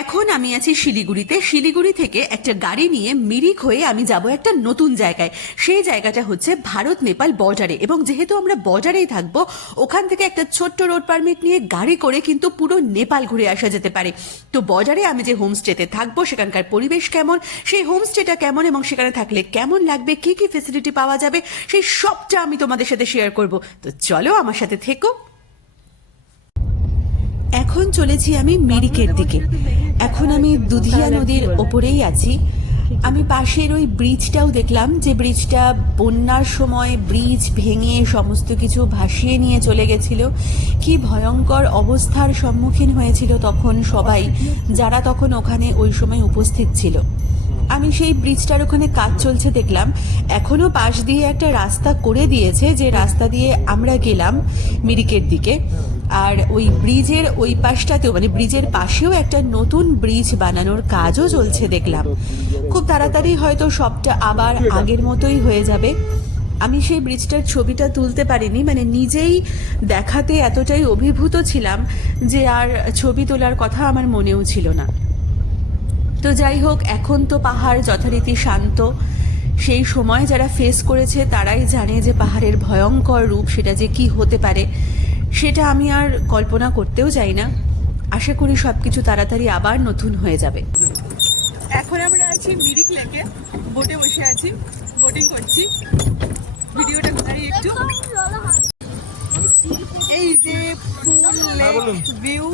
এখন আমি আছি শিলিগুড়িতে। শিলিগুড়ি থেকে একটা গাড়ি নিয়ে মিরিক হয়ে আমি যাব একটা নতুন জায়গায়। সেই জায়গাটা হচ্ছে ভারত নেপাল বর্ডারে, এবং যেহেতু আমরা বর্ডারেই থাকবো, ওখান থেকে একটা ছোট্ট রোড পারমিট নিয়ে গাড়ি করে কিন্তু পুরো নেপাল ঘুরে আসা যেতে পারে। তো বর্ডারে আমি যে হোমস্টেতে থাকবো সেখানকার পরিবেশ কেমন, সেই হোমস্টেটা কেমন, এবং সেখানে থাকলে কেমন লাগবে, কি কি ফেসিলিটি পাওয়া যাবে, সেই সবটা আমি তোমাদের সাথে শেয়ার করব। তো চলো আমার সাথে থেকো। এখন চলেছি আমি মিরিকের দিকে। এখন আমি দুধিয়া নদীর ওপরেই আছি। আমি পাশের ওই ব্রিজটাও দেখলাম, যে ব্রিজটা বন্যার সময় ব্রিজ ভেঙে সমস্ত কিছু ভাসিয়ে নিয়ে চলে গেছিল। কি ভয়ঙ্কর অবস্থার সম্মুখীন হয়েছিল তখন সবাই, যারা তখন ওখানে ওই সময় উপস্থিত ছিল। আমি সেই ব্রিজটার ওখানে কাজ চলছে দেখলাম। এখনো পাশ দিয়ে একটা রাস্তা করে দিয়েছে, যে রাস্তা দিয়ে আমরা গেলাম মিরিকের দিকে। আর ওই ব্রিজের ওই পাশটাতেও, মানে ব্রিজের পাশেও একটা নতুন ব্রিজ বানানোর কাজও চলছে দেখলাম। খুব তাড়াতাড়ি হয়তো সবটা আবার আগের মতোই হয়ে যাবে। আমি সেই ব্রিজটার ছবিটা তুলতে পারিনি, মানে নিজেই দেখাতে এতটাই অভিভূত ছিলাম যে আর ছবি তোলার কথা আমার মনেও ছিল না। তো যাই হোক, এখন তো পাহাড় যথারীতি শান্ত। সেই সময় যারা ফেস করেছে তারাই জানে যে পাহাড়ের ভয়ঙ্কর রূপ সেটা যে কি হতে পারে, সেটা আমি আর কল্পনা করতেও চাই না। আশা করি সব কিছু তাড়াতাড়ি আবার নতুন হয়ে যাবে। এখন আমরা আছি মিরিক লেকে, বোটে বসে আছি, বোটিং করছি। ভিডিওটা ঘুরাই একটু। এই যে ফুল লেক ভিউ,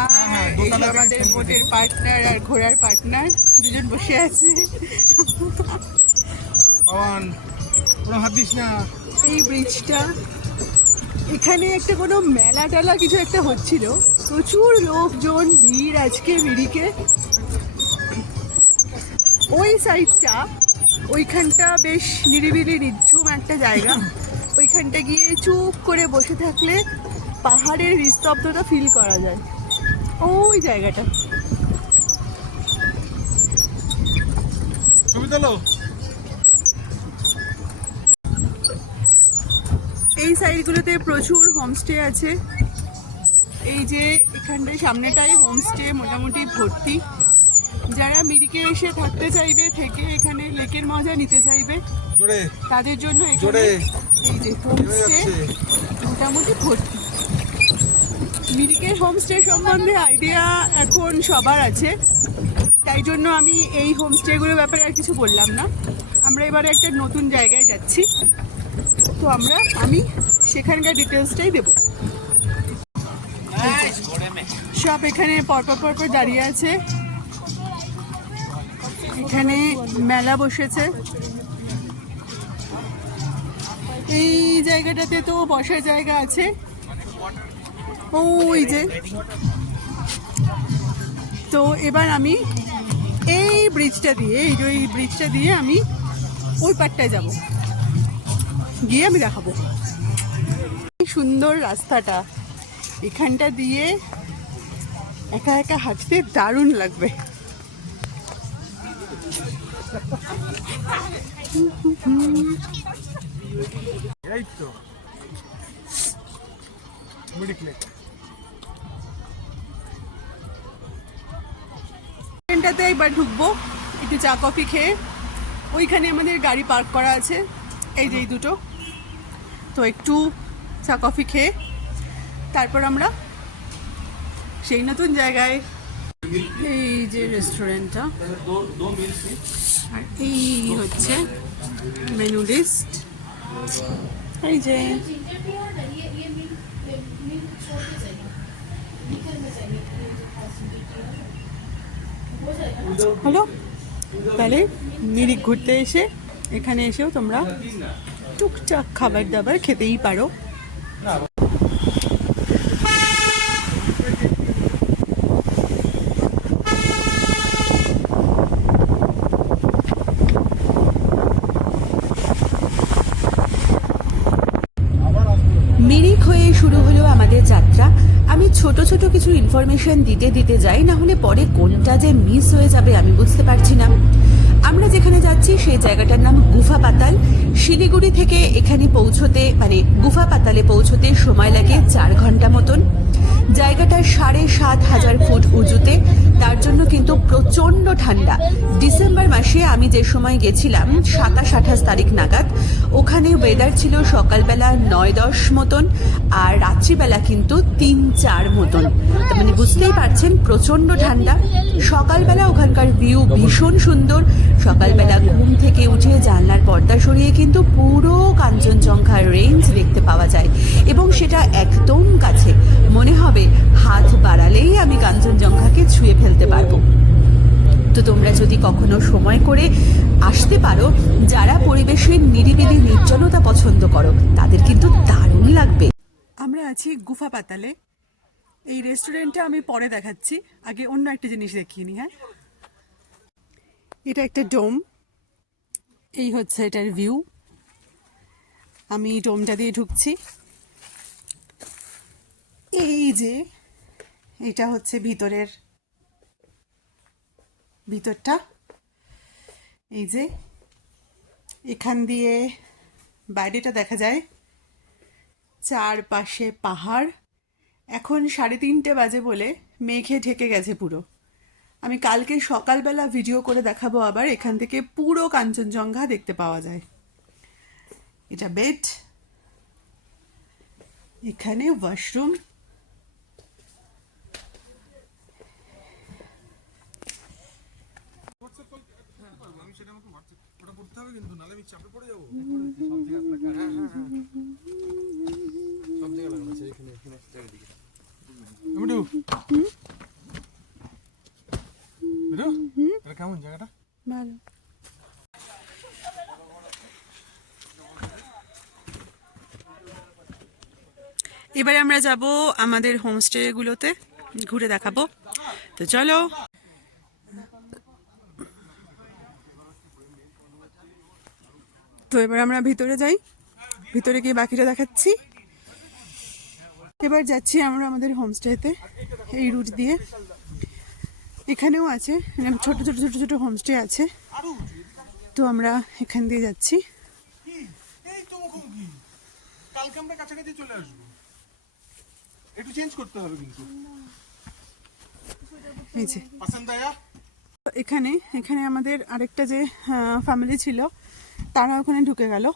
আর এই যে আমাদের বোটের পার্টনার আর ঘোড়ার পার্টনার দুজন বসে আছে। এই ব্রিজটা, এখানে একটা কোনো মেলা টেলা কিছু একটা হচ্ছিল, প্রচুর লোকজন ভিড় আজকে মিরিকে। ওই সাইডটা, ওইখানটা বেশ নিরিবিলি নিঝুম একটা জায়গা। ওইখানটা গিয়ে চুপ করে বসে থাকলে পাহাড়ের নিস্তব্ধতা ফিল করা যায়। ওই জায়গাটা ছবি তোলো। এই সাইডগুলোতে প্রচুর হোমস্টে আছে। এই যে এখানটায় সামনেটাই হোমস্টে মোটামুটি ভর্তি। যারা মিরিকে এসে থাকতে চাইবে, থেকে এখানে লেকের মজা নিতে চাইবে, তাদের জন্য এখানে এই যে হোমস্টে মোটামুটি ভর্তি। মিরিকের হোমস্টে সম্বন্ধে আইডিয়া এখন সবার আছে, তাই জন্য আমি এই হোমস্টেগুলোর ব্যাপারে আর কিছু বললাম না। আমরা এবারে একটা নতুন জায়গায় যাচ্ছি, তো আমি সেখানকার ডিটেলসটাই দেব। সব এখানে পরপর দাঁড়িয়ে আছে। এখানে মেলা বসেছে। এই জায়গাটাতে তো বসার জায়গা আছে। ওই যে, তো এবার আমি এই ব্রিজটা দিয়ে, এই ব্রিজটা দিয়ে আমি ওই পারটায় যাব, গিয়ে আমি দেখাবো। কি সুন্দর রাস্তাটা, এখানটা দিয়ে একা একা হাঁটতে দারুণ লাগবে। এই তো মিরিক লেক। ট্রেনটাতে একবার ঢুকবো, একটু চা কফি খেয়ে। ওইখানে আমাদের গাড়ি পার্ক করা আছে, এই যে এই দুটো। তো একটু চা কফি খেয়ে তারপর আমরা সেই নতুন জায়গায়। এই যে রেস্টুরেন্টটা, আর এই হচ্ছে মেনু লিস্ট। এই যে হলো। তাহলে মিরিক ঘুরতে এসে এখানে এসেও তোমরা টুকটাক খাবার দাবার খেতেই পারো। মিরিক হয়ে শুরু হলো আমাদের যাত্রা। আমি ছোট ছোট কিছু ইনফরমেশন দিতে যাই, না হলে পরে কোনটা যে মিস হয়ে যাবে আমি বুঝতে পারছি না। আমরা যেখানে যাচ্ছি সেই জায়গাটার নাম গুফা পাতাল। শিলিগুড়ি থেকে এখানে পৌঁছতে, মানে গুফা পাতালে পৌঁছতে সময় লাগে 4 ঘন্টা মতন। জায়গাটা পাহাড়টা ৭,৫০০ ফুট উঁচুতে, তার জন্য কিন্তু প্রচণ্ড ঠান্ডা। ডিসেম্বর মাসে আমি যে সময় গেছিলাম ২৭-২৮ তারিখ নাগাদ, ওখানে ওয়েদার ছিল সকালবেলা ৯-১০ মতন আর রাত্রিবেলা কিন্তু ৩-৪ মতন। তার মানে বুঝতেই পারছেন প্রচণ্ড ঠান্ডা। সকালবেলা ওখানকার ভিউ ভীষণ সুন্দর। সকালবেলা ঘুম থেকে উঠে জানলার পর্দা সরিয়ে কিন্তু পুরো কাঞ্চনজঙ্ঘার রেঞ্জ দেখতে পাওয়া যায় এবং সেটা একদম কাছে, মনে হবে হাত বাড়ালেই আমি কাঞ্চনজঙ্ঘাকে ছুঁয়ে ফেলতে পারবো। তো তোমরা যদি কখনো সময় করে আসতে পারো, যারা পরিবেশের নিরিবিলি নির্জনতা পছন্দ করো, তাদের কিন্তু দারুণ লাগবে। আমরা আছি গুফা পাতালে। এই রেস্টুরেন্টটা আমি পরে দেখাচ্ছি, আগে অন্য একটা জিনিস দেখিয়ে নিই। হ্যাঁ, এটা একটা ডোম, এই হচ্ছে এটার ভিউ। আমি ডোমটা দিয়ে ঢুকছি। এই যে এটা হচ্ছে ভিতরটা, এই যে এখান দিয়ে বাইরেটা দেখা যায়, চারপাশে পাহাড়। এখন 3:30 বাজে বলে মেঘে ঢেকে গেছে পুরো। আমি কালকে সকালবেলা ভিডিও করে দেখাবো আবার, এখান থেকে পুরো কাঞ্চনজঙ্ঘা দেখতে পাওয়া যায়। এটা বেড, এখানে ওয়াশরুম, কেমন জায়গাটা? ভালো। এবারে আমরা যাব আমাদের হোমস্টেগুলোতে, ঘুরে দেখাবো। তো চলো। তো এবার আমরা ভিতরে যাই, ভিতরে গিয়ে বাকিটা দেখাচ্ছি। এবার যাচ্ছি আমরা আমাদের হোমস্টেতে এই রুট দিয়ে। এখানেও আছে ছোট ছোট ছোট ছোট হোমস্টে আছে, তো আমরা এখান দিয়ে যাচ্ছি। কালকে আমরা কাছাকাছি চলে আসবো, একটু চেঞ্জ করতে হবে কিন্তু। এই যে এখানে আমাদের আরেকটা যে ফ্যামিলি ছিল, তারা ওখানে ঢুকে গেল।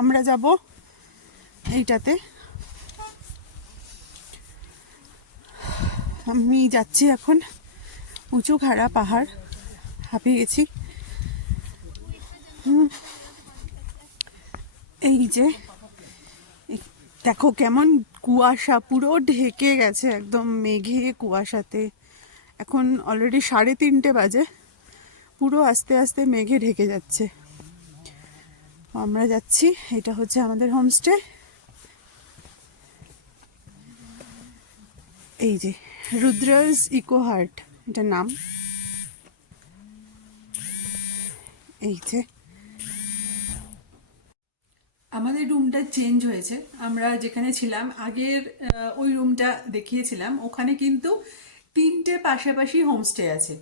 আমরা যাব এইটাতে। আমি যাচ্ছি এখন, উঁচু খাড়া পাহাড়, হাঁপিয়ে গেছি। এই যে দেখো কেমন কুয়াশা, পুরো ঢেকে গেছে একদম মেঘে কুয়াশাতে। এখন অলরেডি 3:30 বাজে, পুরো আস্তে আস্তে মেঘে ঢেকে যাচ্ছে। আমরা যাচ্ছি, এটা হচ্ছে আমাদের হোমস্টে। এই যে রুদ্রাস ইকো হার্ট এটার নাম। এই যে আমাদের রুমটা চেঞ্জ হয়েছে। আমরা যেখানে ছিলাম আগের ওই রুমটা দেখিয়েছিলাম, ওখানে কিন্তু 3টে পাশাপাশি হোমস্টে আছে।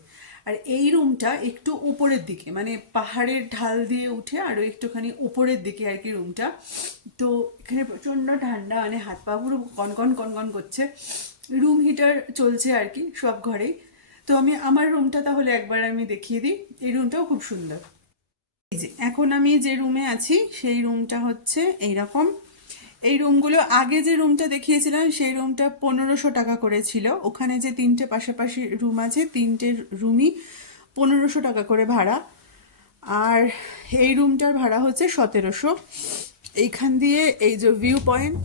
আর এই রুমটা একটু উপরের দিকে, মানে পাহাড়ের ঢাল দিয়ে উঠে আরও একটুখানি উপরের দিকে আর কি রুমটা। তো এখানে প্রচণ্ড ঠান্ডা, মানে হাত পা পুরো কনকন কনকন করছে। রুম হিটার চলছে আর কি সব ঘরেই। তো আমি আমার রুমটা তাহলে একবার আমি দেখিয়ে দিই। এই রুমটাও খুব সুন্দর। এই যে এখন আমি যে রুমে আছি সেই রুমটা হচ্ছে এইরকম। এই রুমগুলো আগে যে রুমটা দেখিয়েছিলাম সেই রুমটা 1500 টাকা করে ছিল। ওখানে যে 3টে পাশাপাশি রুম আছে, 3টে রুমই 1500 টাকা করে ভাড়া। আর এই রুমটার ভাড়া হচ্ছে 1700। এইখান দিয়ে এই যে ভিউ পয়েন্ট,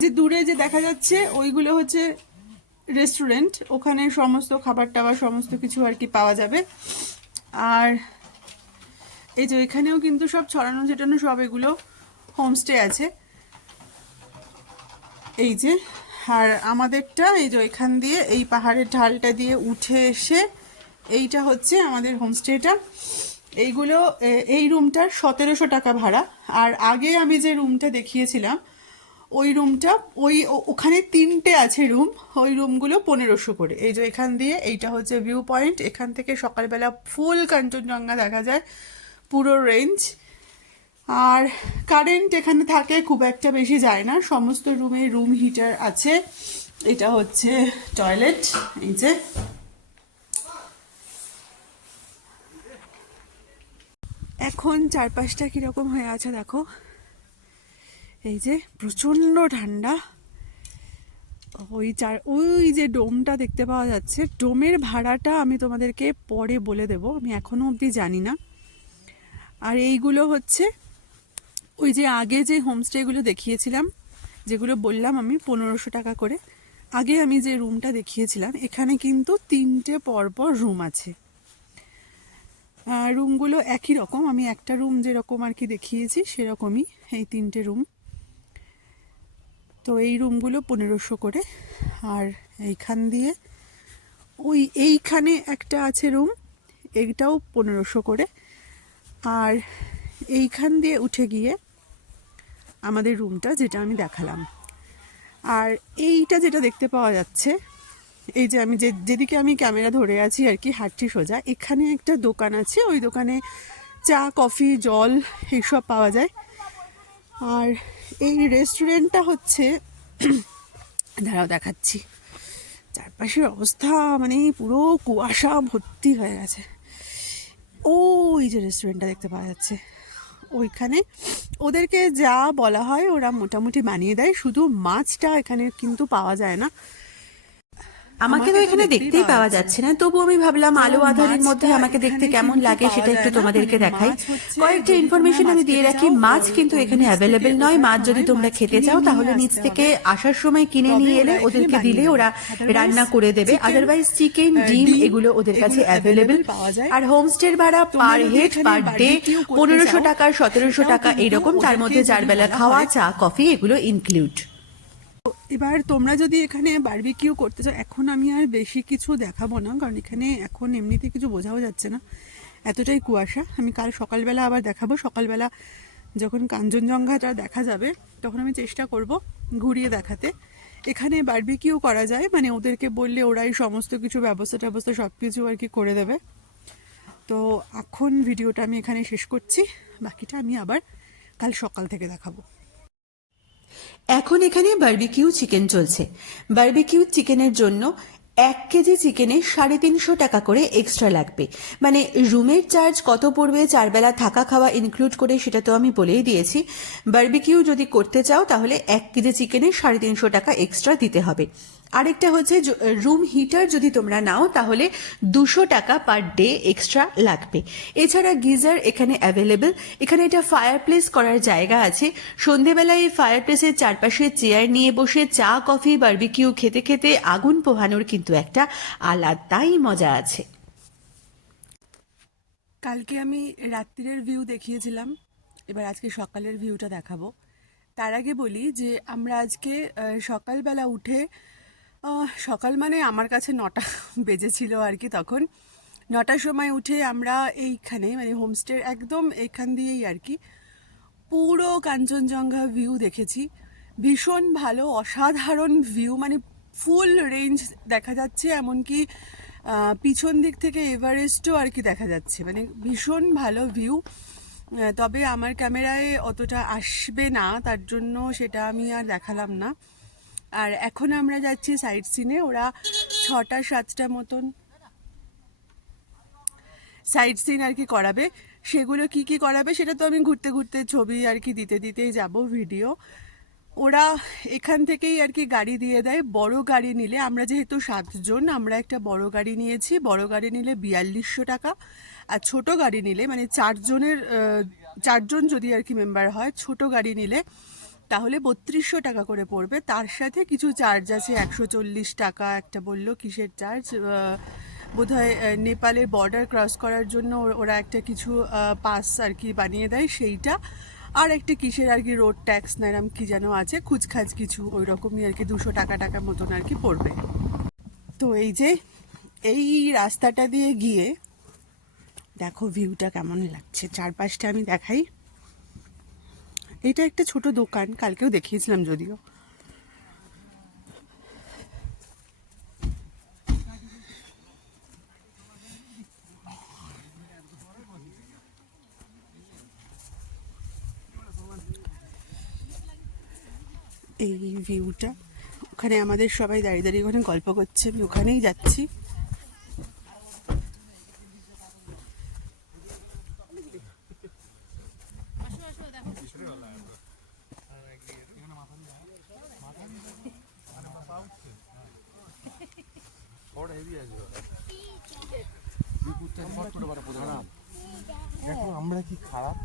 যে দূরে যে দেখা যাচ্ছে ওইগুলো হচ্ছে রেস্টুরেন্ট, ওখানে সমস্ত খাবার টাবার সমস্ত কিছু আর কি পাওয়া যাবে। আর এই যে এখানেও কিন্তু সব ছড়ানো ছেটানো সব এগুলো হোমস্টে আছে। এই যে, আর আমাদেরটা এই যে এখান দিয়ে এই পাহাড়ের ঢালটা দিয়ে উঠে এসে এইটা হচ্ছে আমাদের হোমস্টেটা। এইগুলো এই রুমটার 1700 টাকা ভাড়া। আর আগে আমি যে রুমটা দেখিয়েছিলাম ওই রুমটা ওখানে 3টে আছে রুম, ওই রুমগুলো 1500 করে। এই যে এখান দিয়ে এইটা হচ্ছে ভিউ পয়েন্ট, এখান থেকে সকালবেলা ফুল কাঞ্চনজঙ্ঘা দেখা যায়, পুরো রেঞ্জ। আর কারেন্ট এখানে থাকে খুব একটা বেশি যায় না, সমস্ত রুমে রুম হিটার আছে। এটা হচ্ছে টয়লেট, এই যে এখন চারপাশটা কিরকম হয়ে আছে দেখো, এই যে প্রচন্ড ঠান্ডা। ওই যে ডোমটা দেখতে পাওয়া যাচ্ছে, ডোমের ভাড়াটা আমি তোমাদেরকে পরে বলে দেব, আমি এখনো অবধি জানি না। আর এইগুলো হচ্ছে ওই যে আগে যে হোমস্টেগুলো দেখিয়েছিলাম, যেগুলো বললাম আমি 1500 টাকা করে, আগে আমি যে রুমটা দেখিয়েছিলাম, এখানে কিন্তু 3টে পরপর রুম আছে। রুমগুলো একই রকম, আমি একটা রুম যেরকম আর কি দেখিয়েছি সেরকমই এই 3টে রুম। তো এই রুমগুলো 1500 করে। আর এইখান দিয়ে এইখানে একটা আছে রুম, এইটাও 1500 করে। আর এইখান দিয়ে উঠে গিয়ে আমাদের রুমটা যেটা আমি দেখালাম। আর এইটা যেটা দেখতে পাওয়া যাচ্ছে, এই যে আমি যেদিকে আমি ক্যামেরা ধরে আছি আর কি, হাঁটছি সোজা, এখানে একটা দোকান আছে, ওই দোকানে চা কফি জল এইসব পাওয়া যায়। আর এই রেস্টুরেন্টটা হচ্ছে দাঁড়াও দেখাচ্ছি, চারপাশের অবস্থা মানে পুরো কুয়াশা ভর্তি হয়ে গেছে। ওই যে রেস্টুরেন্টটা দেখতে পাওয়া যাচ্ছে, ওইখানে ওদেরকে যা বলা হয় ওরা মোটামুটি বানিয়ে দেয়, শুধু মাছটা এখানে কিন্তু পাওয়া যায় না। আমাকে তো এখানে দেখতেই পাওয়া যাচ্ছে না, তবু আমি ভাবলাম আলো আঁধারির মধ্যে আমাকে দেখতে কেমন লাগে সেটা একটু তোমাদেরকে দেখাই। কয়েকটা ইনফরমেশন আমি দিয়ে রাখি, মাছ কিন্তু এখানে অ্যাভেলেবেল নয়। মাছ যদি তোমরা খেতে চাও তাহলে নিচ থেকে আসার সময় কিনে নিয়ে এলে ওদেরকে দিলে ওরা রান্না করে দেবে। আদারওয়াইজ চিকেন ডিম এগুলো ওদের কাছে অ্যাভেলেবেল। আর হোমস্টের ভাড়া পার হেড পার ডে 1500 টাকা 1700 টাকা এইরকম, তার মধ্যে 4 বেলা খাওয়া চা কফি এগুলো ইনক্লুড। এবার তোমরা যদি এখানে বারবিকিউ করতে চাও, এখন আমি আর বেশি কিছু দেখাবো না, কারণ এখানে এখন এমনিতে কিছু বোঝাও যাচ্ছে না, এতটাই কুয়াশা। আমি কাল সকালবেলা আবার দেখাবো, সকালবেলা যখন কাঞ্চনজঙ্ঘাটা দেখা যাবে তখন আমি চেষ্টা করব ঘুরিয়ে দেখাতে। এখানে বারবিকিউ করা যায়, মানে ওদেরকে বললে ওরাই সমস্ত কিছু ব্যবস্থা সব কিছু আর কি করে দেবে। তো এখন ভিডিওটা আমি এখানে শেষ করছি, বাকিটা আমি আবার কাল সকাল থেকে দেখাবো। এখন এখানে বারবিকিউ চিকেন চলছে। বারবিকিউ চিকেনের জন্য 1 কেজি চিকেনে 350 টাকা করে এক্সট্রা লাগবে। মানে রুমের চার্জ কত পড়বে 4 বেলা থাকা খাওয়া ইনক্লুড করে সেটা তো আমি বলেই দিয়েছি। বারবিকিউ যদি করতে চাও তাহলে 1 কেজি চিকেনে 350 টাকা এক্সট্রা দিতে হবে। আরেকটা হচ্ছে রুম হিটার যদি তোমরা নাও তাহলে 200 টাকা পার ডে এক্সট্রা লাগবে। এছাড়া গিজার এখানে অ্যাভেলেবেল। এখানে এটা ফায়ার প্লেস করার জায়গা আছে, সন্ধেবেলায় এই ফায়ার প্লেসের চারপাশে চেয়ার নিয়ে বসে চা কফি বারবিকিউ খেতে খেতে আগুন পোহানোর কিন্তু একটা আলাদাই মজা আছে। কালকে আমি রাত্রির ভিউ দেখিয়েছিলাম, এবার আজকে সকালের ভিউটা দেখাবো। তার আগে বলি যে আমরা আজকে সকালবেলা উঠে, সকাল মানে আমার কাছে 9টা বেজেছিল আর কি, তখন 9টার সময় উঠে আমরা এইখানে মানে হোমস্টের একদম এইখান দিয়েই আর কি পুরো কাঞ্চনজঙ্ঘা ভিউ দেখেছি। ভীষণ ভালো, অসাধারণ ভিউ, মানে ফুল রেঞ্জ দেখা যাচ্ছে, এমনকি পিছন দিক থেকে এভারেস্টও আর কি দেখা যাচ্ছে, মানে ভীষণ ভালো ভিউ। তবে আমার ক্যামেরায় অতটা আসবে না, তার জন্য সেটা আমি আর দেখালাম না। আর এখন আমরা যাচ্ছি সাইট সিনে, ওরা 6টা 7টা মতন সাইট সিন আর কি করাবে। সেগুলো কি কি করাবে সেটা তো আমি ঘুরতে ঘুরতে ছবি আর কি দিতেই যাব ভিডিও। ওরা এখান থেকেই আর কি গাড়ি দিয়ে দেয়, বড় গাড়ি নিলে, আমরা যেহেতু 7 জন আমরা একটা বড় গাড়ি নিয়েছি, বড় গাড়ি নিলে 4200 টাকা। আর ছোট গাড়ি নিলে মানে 4 জন যদি আর কি মেম্বার হয়, ছোট গাড়ি নিলে তাহলে 3200 টাকা করে পড়বে। তার সাথে কিছু চার্জ আছে, 140 টাকা একটা বললো, কিসের চার্জ বোধহয় নেপালের বর্ডার ক্রস করার জন্য ওরা একটা কিছু পাস আর কি বানিয়ে দেয় সেইটা, আর একটা কিসের আর কি রোড ট্যাক্স না এরম কি যেন আছে, খুচখাচ কিছু ওই রকমই আর কি 200 টাকা মতন আর কি পড়বে। তো এই যে এই রাস্তাটা দিয়ে গিয়ে দেখো ভিউটা কেমন লাগছে, চারপাশটা আমি দেখাই। এটা একটা ছোট দোকান, কালকেও দেখিয়েছিলাম যদিও। এই ভিউটা ওখানে আমাদের সবাই দাঁড়িয়ে দাঁড়িয়ে ওখানে গল্প করছে, আমি ওখানেই যাচ্ছি। দেখো আমরা কি খারাপ,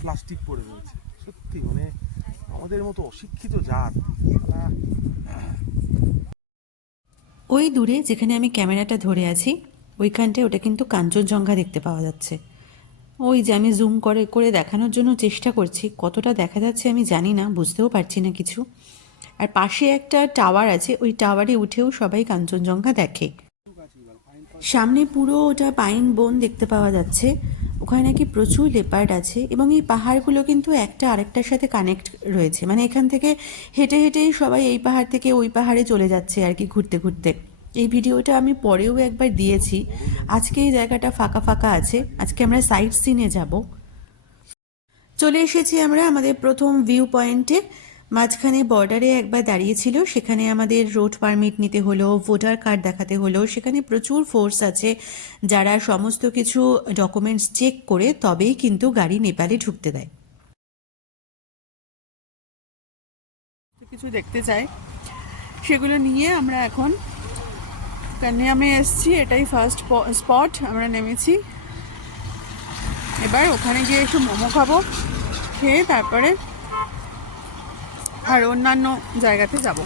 প্লাস্টিক পড়ে রয়েছে সত্যি, মানে আমাদের মতো অশিক্ষিত জাত। ওই দূরে যেখানে আমি ক্যামেরাটা ধরে আছি ওইখানটায় ওটা কিন্তু কাঞ্চনজঙ্ঘা দেখতে পাওয়া যাচ্ছে। ওই যে আমি জুম করে করে দেখানোর জন্য চেষ্টা করছি, কতটা দেখা যাচ্ছে আমি জানি না, বুঝতেও পারছি না কিছু। আর পাশে একটা টাওয়ার আছে, ওই টাওয়ারে উঠেও সবাই কাঞ্চনজঙ্ঘা দেখে। সামনে পুরো ওটা পাইন বন দেখতে পাওয়া যাচ্ছে, ওখানে নাকি প্রচুর লেপার্ড আছে এবং এই পাহাড়গুলো কিন্তু একটা আরেকটার সাথে কানেক্ট রয়েছে, মানে এখান থেকে হেঁটে হেঁটেই সবাই এই পাহাড় থেকে ওই পাহাড়ে চলে যাচ্ছে আর কি, ঘুরতে ঘুরতে। এই ভিডিওটা আমি পরেও একবার দিয়েছি। আজকে এই জায়গাটা ফাঁকা ফাঁকা আছে, আজকে আমরা সাইট সিনে যাব। চলে এসেছি আমরা আমাদের প্রথম ভিউ পয়েন্টে। মাঝখানে বর্ডারে একবার দাঁড়িয়েছিল, সেখানে আমাদের রোড পারমিট নিতে হলো, ভোটার কার্ড দেখাতে হলো। সেখানে প্রচুর ফোর্স আছে যারা সমস্ত কিছু ডকুমেন্টস চেক করে তবেই কিন্তু গাড়ি নেপালে ঢুকতে দেয়। কিছু দেখতে চাই, সেগুলো নিয়ে আমরা এখন কান্যামে এসছি। এটাই ফার্স্ট স্পট, আমরা নেমেছি। এবার ওখানে গিয়ে একটু মোমো খাবো, খেয়ে তারপরে আর অন্যান্য জায়গাতে যাব।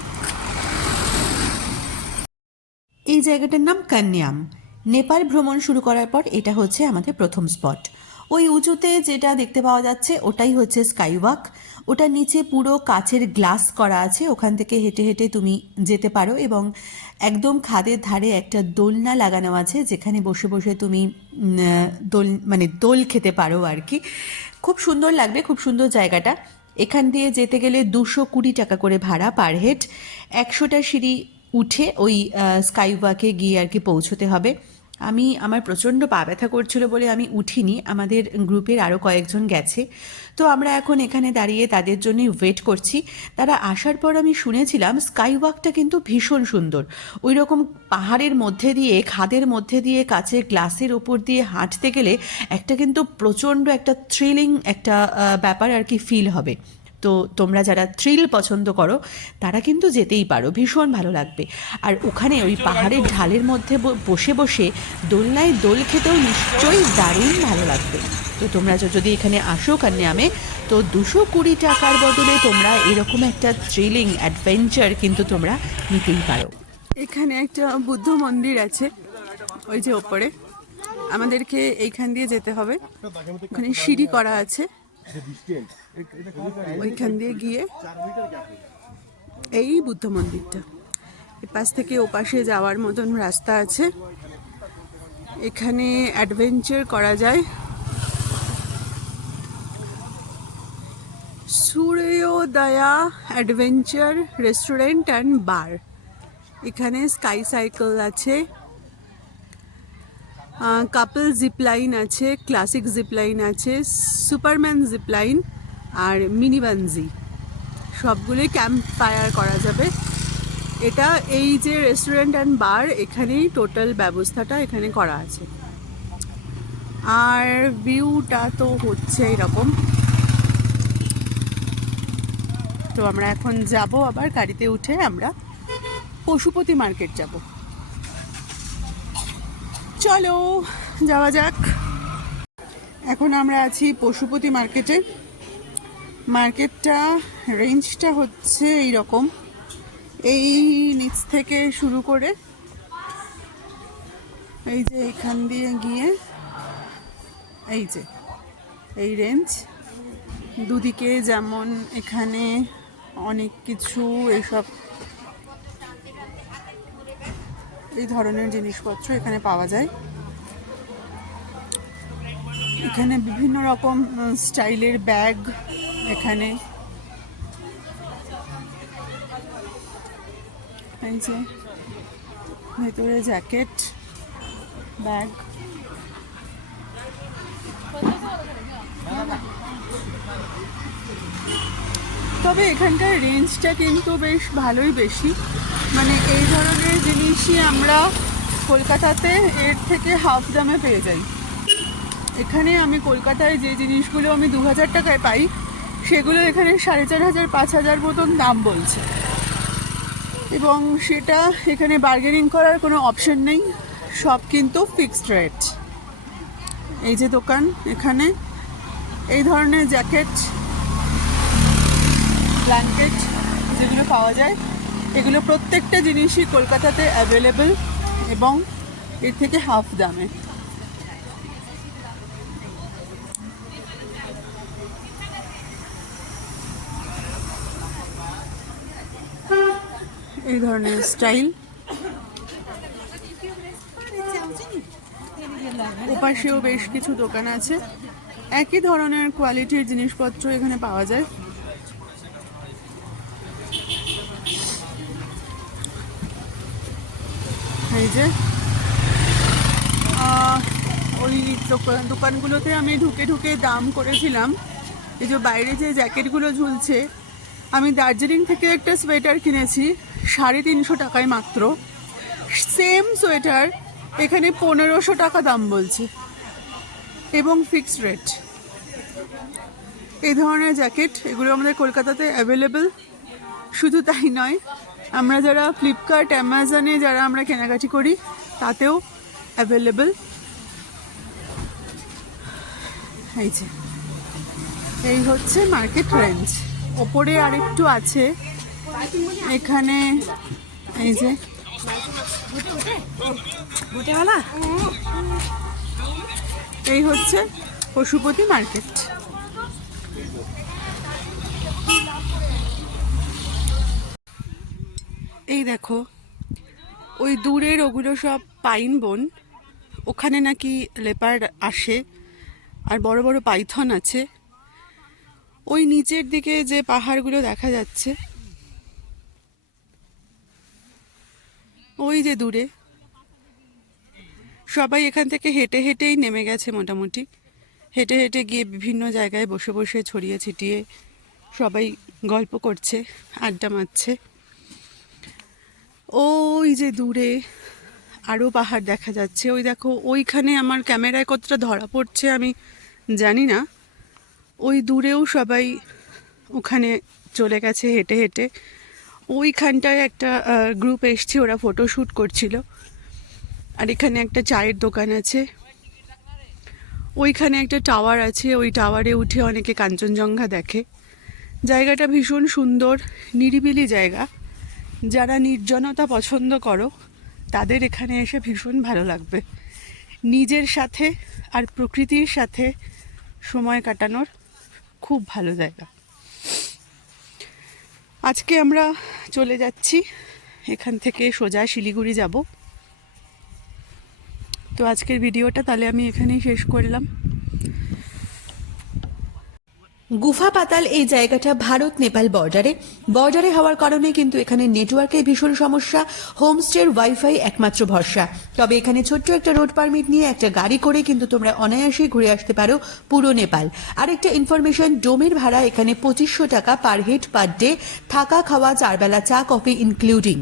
এই জায়গাটার নাম কান্যাম। নেপাল ভ্রমণ শুরু করার পর এটা হচ্ছে আমাদের প্রথম স্পট। ওই উঁচুতে যেটা দেখতে পাওয়া যাচ্ছে ওটাই হচ্ছে স্কাইওয়াক। ওটার নিচে পুরো কাচের গ্লাস করা আছে, ওখান থেকে হেঁটে হেঁটে তুমি যেতে পারো এবং একদম খাদের ধারে একটা দোলনা লাগানো আছে যেখানে বসে বসে তুমি দোল খেতে পারো আর কি। খুব সুন্দর লাগবে, খুব সুন্দর জায়গাটা। এখান দিয়ে যেতে গেলে 220 টাকা করে ভাড়া পার হেড। 100টা সিঁড়ি উঠে ওই স্কাইওয়াকে গিয়ে আর কি পৌঁছতে হবে। আমার প্রচণ্ড পা ব্যথা করছিল বলে আমি উঠিনি, আমাদের গ্রুপের আরও কয়েকজন গেছে। তো আমরা এখন এখানে দাঁড়িয়ে তাদের জন্যই ওয়েট করছি। তারা আসার পর আমি শুনেছিলাম স্কাইওয়াকটা কিন্তু ভীষণ সুন্দর। ওই রকম পাহাড়ের মধ্যে দিয়ে, খাদের মধ্যে দিয়ে, কাচের গ্লাসের ওপর দিয়ে হাঁটতে গেলে একটা কিন্তু প্রচণ্ড একটা থ্রিলিং একটা ব্যাপার আর কি ফিল হবে। তো তোমরা যারা থ্রিল পছন্দ করো তারা কিন্তু যেতেই পারো, ভীষণ ভালো লাগবে। আর ওখানে ওই পাহাড়ের ঢালের মধ্যে বসে বসে দোলনায় দোল খেতেও নিশ্চয়ই দারুণ ভালো লাগবে। তো তোমরা যদি এখানে আসো কান্যামে, তো 220 টাকার বদলে তোমরা এরকম একটা থ্রিলিং অ্যাডভেঞ্চার কিন্তু তোমরা নিতেই পারো। এখানে একটা বুদ্ধ মন্দির আছে, ওই যে ওপরে। আমাদেরকে এইখান দিয়ে যেতে হবে, ওখানে সিঁড়ি করা আছে, ওইখান দিয়ে গিয়ে এই বুদ্ধ মন্দিরটা। এপাশ থেকে ওপাশে যাওয়ার মতন রাস্তা আছে, এখানে অ্যাডভেঞ্চার করা যায়। সূর্যোদয়া অ্যাডভেঞ্চার রেস্টুরেন্ট অ্যান্ড বার। এখানে স্কাই সাইকেল আছে, কাপল জিপলাইন আছে, ক্লাসিক জিপলাইন আছে, সুপারম্যান জিপলাইন আর মিনি বানজি, সবগুলোই ক্যাম্প ফায়ার করা যাবে। এটা এই যে রেস্টুরেন্ট অ্যান্ড বার, এখানেই টোটাল ব্যবস্থাটা এখানে করা আছে। আর ভিউটা তো হচ্ছে এরকম। তো আমরা এখন যাব, আবার গাড়িতে উঠে আমরা পশুপতি মার্কেট যাব। চলো যাওয়া যাক। এখন আমরা আছি পশুপতি মার্কেটে। মার্কেটটা রেঞ্জটা হচ্ছে এইরকম, এই নিচ থেকে শুরু করে এই যে এখান দিয়ে গিয়ে এই যে এই রেঞ্জ, দুদিকে যেমন এখানে অনেক কিছু এইসব এই ধরনের জিনিসপত্র এখানে পাওয়া যায়। এখানে বিভিন্ন রকম স্টাইলের ব্যাগ, এখানে এই যে ভেতরে জ্যাকেট, ব্যাগ। তবে এখানকার রেঞ্জটা কিন্তু বেশ ভালোই বেশি, মানে এই ধরনের জিনিসই আমরা কলকাতাতে এর থেকে হাফ দামে পেয়ে যাই। এখানে আমি কলকাতায় যে জিনিসগুলো আমি 2000 টাকায় পাই সেগুলো এখানে 4500 5000 মতন দাম বলছে, এবং সেটা এখানে বার্গেনিং করার কোনো অপশন নেই, সব কিন্তু ফিক্সড রেট। এই যে দোকান, এখানে এই ধরনের জ্যাকেট, ব্ল্যাঙ্কেট যেগুলো পাওয়া যায়, এগুলো প্রত্যেকটা জিনিসই কলকাতাতে অ্যাভেলেবল এবং এর থেকে হাফ দামে। এই ধরনের স্টাইল। ওপাশেও বেশ কিছু দোকান আছে, একই ধরনের কোয়ালিটির জিনিসপত্র এখানে পাওয়া যায়। এই যে ওই দোকানগুলোতে আমি ঢুকে ঢুকে দাম করেছিলাম। এই যে বাইরে যে জ্যাকেটগুলো ঝুলছে, আমি দার্জিলিং থেকে একটা সোয়েটার কিনেছি 350 টাকায় মাত্র। সেম সোয়েটার এখানে 1500 টাকা দাম বলছে এবং ফিক্সড রেট। এই ধরনের জ্যাকেট এগুলো আমাদের কলকাতাতে অ্যাভেলেবল। শুধু তাই নয়, আমরা যারা ফ্লিপকার্ট, অ্যামাজনে যারা আমরা কেনাকাটি করি তাতেও অ্যাভেলেবল। এই যে এই হচ্ছে মার্কেট রেঞ্জ। ওপরে আরেকটু আছে এখানে, এই যে এই হচ্ছে পশুপতি মার্কেট। এই দেখো ওই দূরের ওগুলো সব পাইন বন, ওখানে নাকি লেপার্ড আসে আর বড় বড় পাইথন আছে। ওই নিচের দিকে যে পাহাড়গুলো দেখা যাচ্ছে, ওই যে দূরে, সবাই এখান থেকে হেঁটে হেঁটেই নেমে গেছে মোটামুটি। হেঁটে হেঁটে গিয়ে বিভিন্ন জায়গায় বসে বসে ছড়িয়ে ছিটিয়ে সবাই গল্প করছে, আড্ডা মারছে। ওই যে দূরে আরও পাহাড় দেখা যাচ্ছে। ওই দেখো, ওইখানে আমার ক্যামেরায় কতটা ধরা পড়ছে আমি জানি না। ওই দূরেও সবাই ওখানে চলে গেছে হেঁটে হেঁটে। ওইখানটায় একটা গ্রুপ এসছে, ওরা ফটোশ্যুট করছিল। আর এখানে একটা চায়ের দোকান আছে, ওইখানে একটা টাওয়ার আছে, ওই টাওয়ারে উঠে অনেকে কাঞ্চনজঙ্ঘা দেখে। জায়গাটা ভীষণ সুন্দর, নিরিবিলি জায়গা। যারা নির্জনতা পছন্দ করো তাদের এখানে এসে ভীষণ ভালো লাগবে। নিজের সাথে আর প্রকৃতির সাথে সময় কাটানোর খুব ভালো জায়গা। আজকে আমরা চলে যাচ্ছি এখান থেকে সোজা শিলিগুড়ি যাব। তো আজকের ভিডিওটা তাহলে আমি এখানেই শেষ করলাম। গুফা পাতাল এই জায়গাটা ভারত নেপাল বর্ডারে হওয়ার কারণে কিন্তু এখানে নেটওয়ার্কের ভীষণ সমস্যা। হোমস্টের ওয়াইফাই একমাত্র ভরসা। তবে এখানে ছোট্ট একটা রোড পারমিট নিয়ে একটা গাড়ি করে কিন্তু তোমরা অনায়াসেই ঘুরে আসতে পারো পুরো নেপাল। আরেকটা ইনফরমেশন, ডোমের ভাড়া এখানে 2500 টাকা পার হেড পার ডে, থাকা খাওয়া 4 বেলা চা কফি ইনক্লুডিং।